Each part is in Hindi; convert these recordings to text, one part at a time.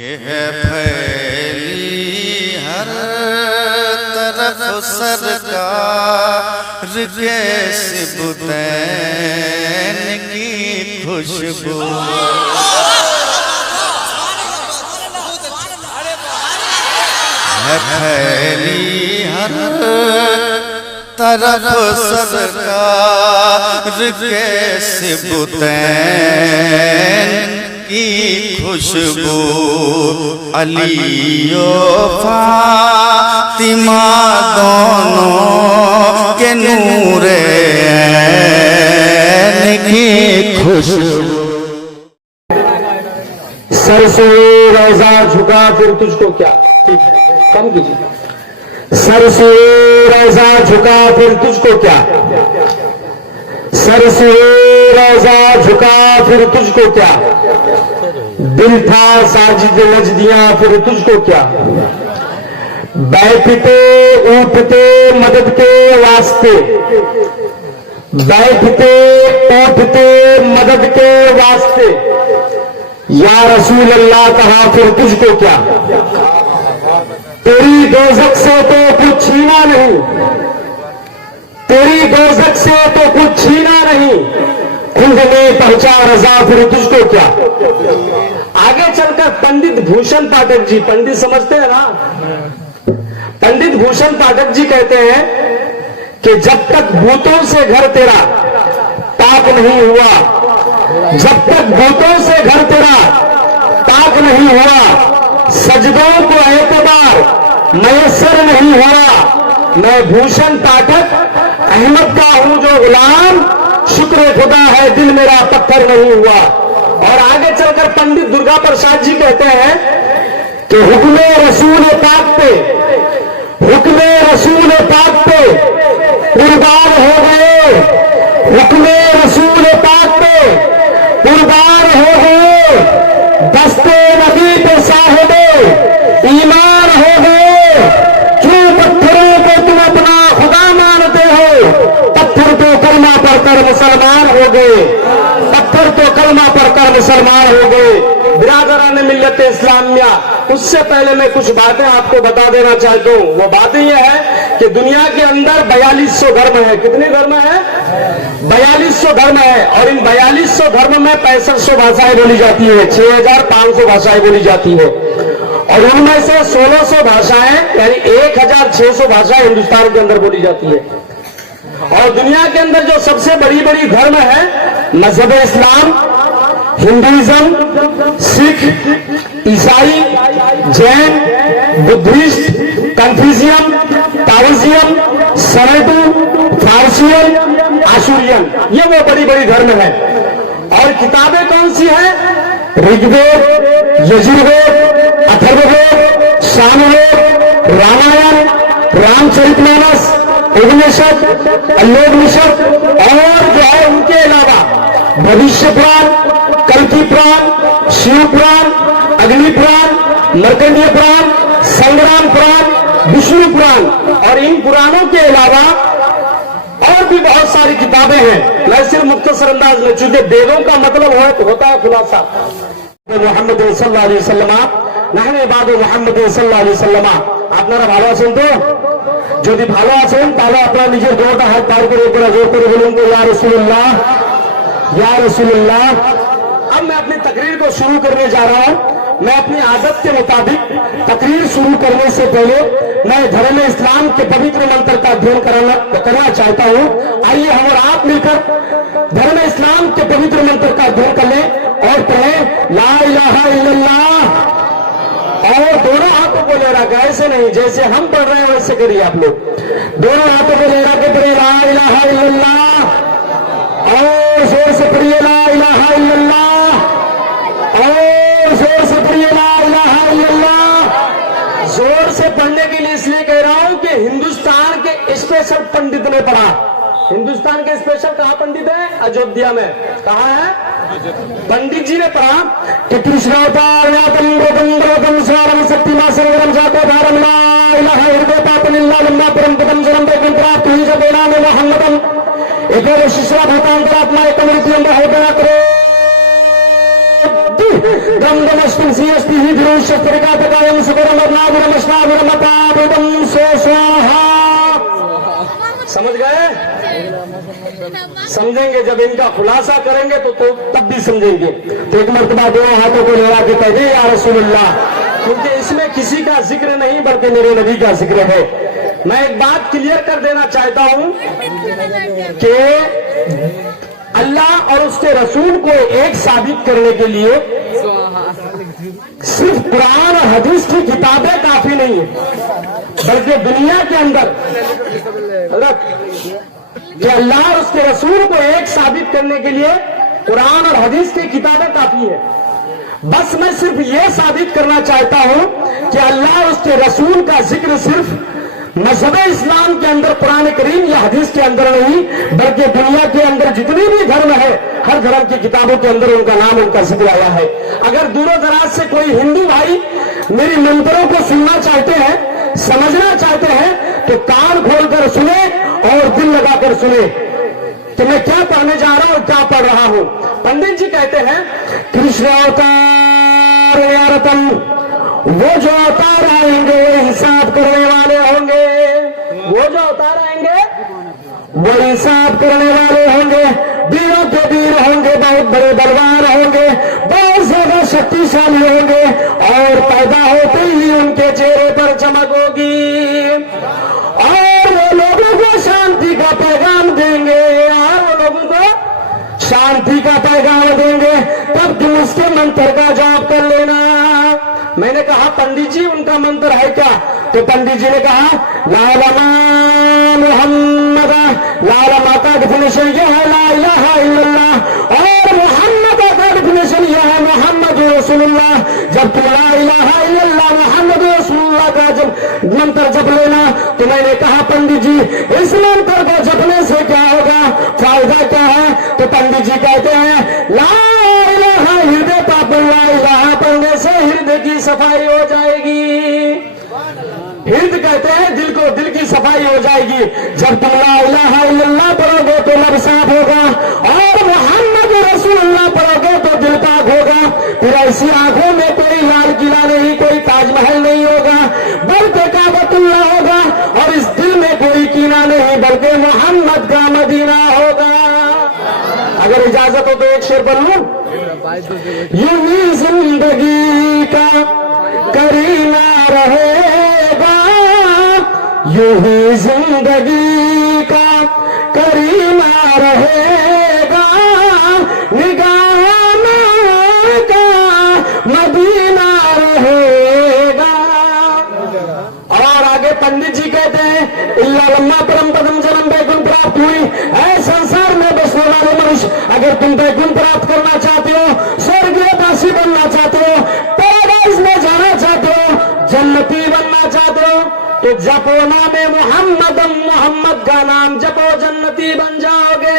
कि है फैली हर तरफ सरकार के सिबतैन की खुशबू। है फैली हर तरफ सरकार के सिबतैन की खुशबू। अली ओ फातिमा दोनों के नूरे ऐन की खुशबू। सर से रोजा झुका फिर तुझको क्या, कम कीजिए। सर से रोजा झुका फिर तुझको क्या, सर से रोजा झुका फिर तुझको क्या। दिल था साजिद नजदियां फिर तुझको क्या। बैठते उठते मदद के वास्ते, बैठते उठते मदद के वास्ते। या रसूल अल्लाह कहा फिर तुझको क्या। तेरी दोज़ख से तो कुछ छीना नहीं, तेरी दोज़ख से तो कुछ छीना नहीं। खुद में पहुंचा रजा फिर तुझको क्या। आगे चलकर पंडित भूषण पाठक जी, पंडित समझते हैं ना, पंडित भूषण पाठक जी कहते हैं कि जब तक भूतों से घर तेरा पाक नहीं हुआ, जब तक भूतों से घर तेरा पाक नहीं हुआ, सजदों को एतबार मयसर नहीं हुआ। मैं भूषण पाठक अहमद का हूं जो गुलाम, शुक्र खुदा है दिल मेरा पत्थर नहीं हुआ। और आगे चलकर पंडित दुर्गा प्रसाद जी कहते हैं कि हुक्मे रसूल पाक पे, हुक्मे रसूल पाक पे कुर्बान हो गए, हुक्मे रसूल पाक पे कुर्बान हो गए। दस्ते नबी पे साहिबे ईमान हो गए। क्यों पत्थरों को तुम अपना खुदा मानते हो। पत्थर तो कलमा पढ़कर मुसलमान हो गए, पत्थर तो कलमा पढ़कर मुसलमान हो गए। बिरादरान मिल्लत इस्लामिया, उससे पहले मैं कुछ बातें आपको बता देना चाहता हूं। वो बातें यह है कि दुनिया के अंदर 4200 धर्म है। कितने धर्म है? 4200 धर्म है। और इन 4200 धर्म में 6500 भाषाएं बोली जाती है, 6500 भाषाएं बोली जाती है। और उनमें से 1600 भाषाएं यानी 1600 भाषाएं हिंदुस्तान के अंदर बोली जाती है। और दुनिया के अंदर जो सबसे बड़ी बड़ी धर्म है, मजहब इस्लाम, हिंदुइज्म, सिख, ईसाई, जैन, बुद्धिस्ट, कन्फ्यूशियन, ताओइज्म, सनेटू, फारसियन, आशुरियन, ये वो बड़ी बड़ी धर्म है। और किताबें कौन सी हैं? ऋग्वेद, यजुर्वेद, अथर्ववेद, सामवेद, रामायण, रामचरितमानस, उपनिषद, अल्लोपनिषद, और जो है उनके अलावा भविष्य पुराण, कल्की पुराण, शिव पुराण, अग्नि पुराण, मार्कंडेय पुराण, संग्राम पुराण, विष्णु पुराण। और इन पुराणों के अलावा और भी बहुत सारी किताबें हैं। मैं सिर्फ मुख्तसर अंदाज में, चूंकि वेदों का मतलब होता है खुलासा। मोहम्मद सल्लल्लाहु अलैहि वसल्लम नहने बाद मोहम्मद सल्लल्लाहु अलैहि वसल्लम। আপনারা ভালো আছেন তো? যদি ভালো আছেন তাহলে আপনারা নিজের দোটা হাত পার করে একবার জোর করে বলুন তো ইয়া রাসূলুল্লাহ, या रसूलुल्लाह। अब मैं अपनी तकरीर को शुरू करने जा रहा हूं। मैं अपनी आदत के मुताबिक तकरीर शुरू करने से पहले मैं धर्म इस्लाम के पवित्र मंत्र का अध्ययन करना चाहता हूं। आइए हम और आप मिलकर धर्म इस्लाम के पवित्र मंत्र का अध्ययन कर लें और पढ़ें ला इलाहा इल्लल्लाह। और दोनों हाथों को लहरा के, ऐसे नहीं जैसे हम पढ़ रहे हैं वैसे करिए आप लोग। दोनों हाथों को लहरा के पढ़े ला इलाहा इल्लल्लाह। और जोर से पढ़िए ला इलाहा इल्लल्लाह। और जोर से पढ़िए ला इलाहा इल्लल्लाह। जोर से पढ़ने के लिए इसलिए कह रहा हूं कि हिंदुस्तान के स्पेशल पंडित ने पढ़ा। हिंदुस्तान के स्पेशल कहां पंडित है? अयोध्या में। कहां है? पंडित जी ने पढ़ा कि कृष्णोपायातम गोविंदोतम स्वारम शक्तिमा संग्रम जातो धारम ला इलाहा इल्लल्लाह लम्मा परम पदम जरम बेकुम प्राप्त हुई जब बेना में मोहम्मदम एकोर शिशरा भूतांतरात्मा एकमृत्यंब होता करो दम दमस्तुम सीएसटी ही शस्त्रिकातकायं सुगरमनामरमश्नामरमताविदं सो स्वाहा। समझ गए? समझेंगे जब इनका खुलासा करेंगे तो तब भी समझेंगे। तो एक मर्तबा दोनों हाथों को लगा के कह दे या रसूलुल्लाह, क्योंकि इसमें किसी का जिक्र नहीं बल्कि मेरे नबी का जिक्र है। मैं एक बात क्लियर कर देना चाहता हूं कि अल्लाह और उसके रसूल को एक साबित करने के लिए सिर्फ कुरान और हदीस की किताबें काफी नहीं है, बल्कि दुनिया के अंदर कि अल्लाह और उसके रसूल को एक साबित करने के लिए कुरान और हदीस की किताबें काफी है। बस मैं सिर्फ ये साबित करना चाहता हूं कि अल्लाह और उसके रसूल का जिक्र सिर्फ मजहब इस्लाम के अंदर कुरान करीम या हदीस के अंदर नहीं, बल्कि दुनिया के अंदर जितनी भी धर्म है हर धर्म की किताबों के अंदर उनका नाम उनका जिक्र आया है। अगर दूर दराज से कोई हिंदू भाई मेरी मंत्रों को सुनना चाहते हैं, समझना चाहते हैं, तो कान खोलकर सुने और दिल लगाकर सुने कि मैं क्या पढ़ने जा रहा हूं, क्या पढ़ रहा हूं। पंडित जी कहते हैं कृष्ण अवतार यारतम, वो जो अवतार आएंगे हिसाब करने वाले होंगे, वो जो अवतार आएंगे वो हिसाब करने वाले होंगे, वीरों के वीर होंगे, बहुत बड़े बलवान होंगे, बहुत ज्यादा शक्तिशाली होंगे और पैदा होते ही उनके चेहरे पर चमक होगी और वो लोगों को शांति का पैगाम देंगे और वो लोगों को शांति का पैगाम देंगे। तब तुम उसके मंत्र का जाप कर लेना। मैंने कहा पंडित जी उनका मंत्र है क्या? तो पंडित जी ने कहा लालमा मोहम्मद, लालमा का डेफिनेशन यह है ला इलाहा इल्लल्लाह और मोहम्मद का डेफिनेशन यह है मोहम्मद रसूलुल्लाह। जब तुम ला इलाहा इल्लल्लाह मोहम्मद रसूलुल्लाह का जब मंत्र जप लेना, तो मैंने कहा पंडित जी इस मंत्र को जपने से क्या होगा, फायदा क्या है? तो पंडित जी कहते हैं ला इलाहा हृदय पाप, ला इलाहा पढ़ने से हृदय की सफाई हो जाएगी। हृदय कहते हैं दिल की सफाई हो जाएगी। जब तुम ला इलाहा इल्लल्लाह पढ़ोगे तो लब साफ होगा और मोहम्मद रसूलुल्लाह पढ़ोगे तो दिल पाक होगा। फिर ऐसी आंखों में कोई लाल किला नहीं, कोई ताजमहल नहीं होगा, बल्कि काबतुल्लाह होगा और इस दिल में कोई कीना नहीं, बल्कि मोहम्मद का मदीना होगा। अगर इजाजत हो तो एक शेर पढ़ लूं। यूं ही जिंदगी का करीना रहेगा, यूं ही जिंदगी का करीना रहेगा, निगाह का मदीना रहेगा। और आगे पंडित जी कहते हैं इल्ला लम्मा परम पदम जन्म बैकुंठ प्राप्त हुई। ऐ संसार में बसने वाले मनुष्य, अगर तुम बैकुंठ प्राप्त करना चाहते हो, स्वर्गीय वासी बनना चाहते हो, पैराडाइज में जाना चाहते हो, जन्नती बनना चाहते हो, तो जपो नामे मोहम्मदम, मोहम्मद का नाम जपो, जन्नती बन जाओगे।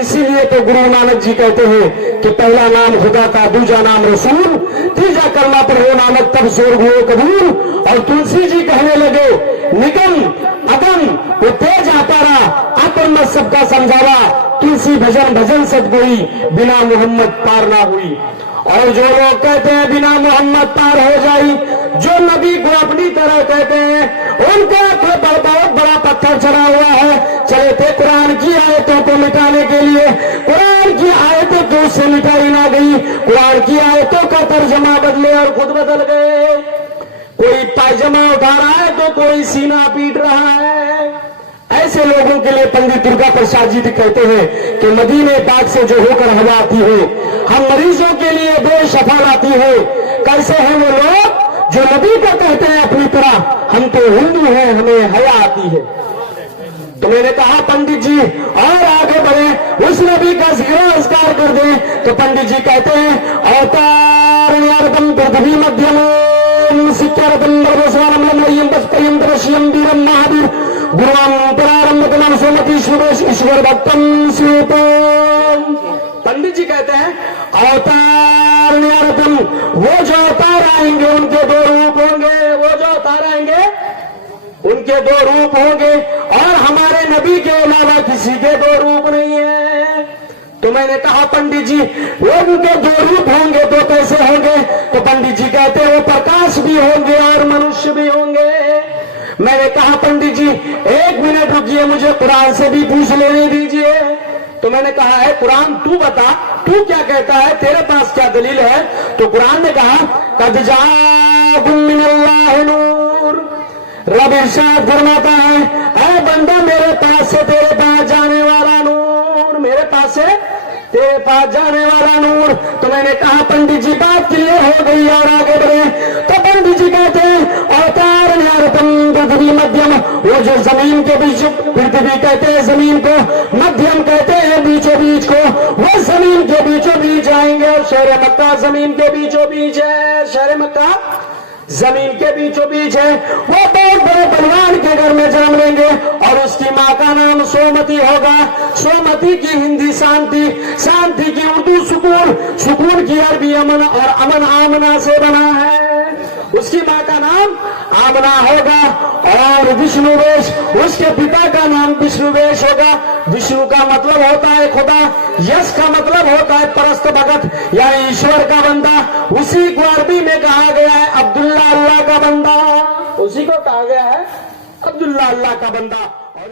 इसीलिए तो गुरु नानक जी कहते हैं कि पहला नाम खुदा का, दूजा नाम रसूल, तीजा कलमा पढ़ो नानक तब स्वर्ग हुए कबूल। और तुलसी जी कहने लगे निगम अगम वो तेज अपारा, अपन मत सबका समझावा, तुलसी भजन भजन सतगुई, बिना मोहम्मद पार ना हुई। और जो लोग कहते हैं बिना मोहम्मद पार हो जाई, जो नबी को अपनी तरह कहते हैं, उनके आंखों पर बहुत बड़ा पत्थर चढ़ा हुआ है। चले थे कुरान की आयतों को मिटाने के लिए, कुरान की आयतों तो उससे मिटाई ना गई, कुरान की आयतों का तर्जमा बदले और खुद बदल गए। कोई पायजामा उठा रहा है तो कोई सीना पीट रहा है। ऐसे लोगों के लिए पंडित दुर्गा प्रसाद जी कहते हैं कि मदीने पाक से जो होकर हवा आती है, हम मरीजों के लिए बेशफा लाती है। कैसे हैं वो लोग जो नबी को कहते हैं अपनी तरह हम तो हिंदू हैं, हमें हया आती है। तो मैंने कहा पंडित जी और आगे बढ़े, उस नबी का जिक्र कर दें। तो पंडित जी कहते हैं अवतार पृथ्वी मध्यम महावीर ईश्वर भक्तम शिवम। पंडित जी कहते हैं अवतार न्यारतम, वो जो अवतार आएंगे उनके दो रूप होंगे, वो जो अवतार आएंगे उनके दो रूप होंगे और हमारे नबी के अलावा किसी के दो रूप नहीं है। तो मैंने कहा पंडित जी वो उनके दो रूप होंगे, दो कैसे होंगे? तो पंडित जी कहते हैं वो प्रकाश भी होंगे और मनुष्य भी होंगे। मैंने कहा पंडित जी 1 मिनट रुकिए, मुझे कुरान से भी पूछ लेने दीजिए। तो मैंने कहा है कुरान तू बता, तू क्या कहता है, तेरे पास क्या दलील है? तो कुरान ने कहा कद जाकुम मिनल्लाहि नूर। रब इरशाद फरमाता है ऐ बंदा मेरे पास से तेरे पास जाने वाला नूर, मेरे पास से तेरे पास जाने वाला नूर। तो मैंने कहा पंडित जी बात क्लियर हो गई और आगे बढ़े। तो पंडित जी कहते हैं अवतार पृथ्वी मध्यम, वो जो जमीन के बीच, पृथ्वी कहते हैं जमीन को, मध्यम कहते हैं बीचों बीच को, वो जमीन के बीचों बीच आएंगे और शहर मक्का जमीन के बीचों बीच है। शहर मक्का जमीन के बीचों बीच है। वो बहुत बड़े बलवान के घर में जन्म लेंगे और उसकी माँ का नाम सोमती होगा। सोमती की हिंदी शांति, शांति की उर्दू सुकून, सुकून की अरबी अमन और अमन आमना से बना है। उसकी माँ का नाम आमना होगा और विष्णुवेश, उसके पिता का नाम विष्णुवेश होगा। विष्णु का मतलब होता है खुदा, यश का मतलब होता है परस्त भगत या ईश्वर का बंदा। उसी को अरबी में कहा गया है अब्दुल्ला, अल्लाह का बंदा। उसी को कहा गया है अब्दुल्ला, अल्लाह का बंदा। और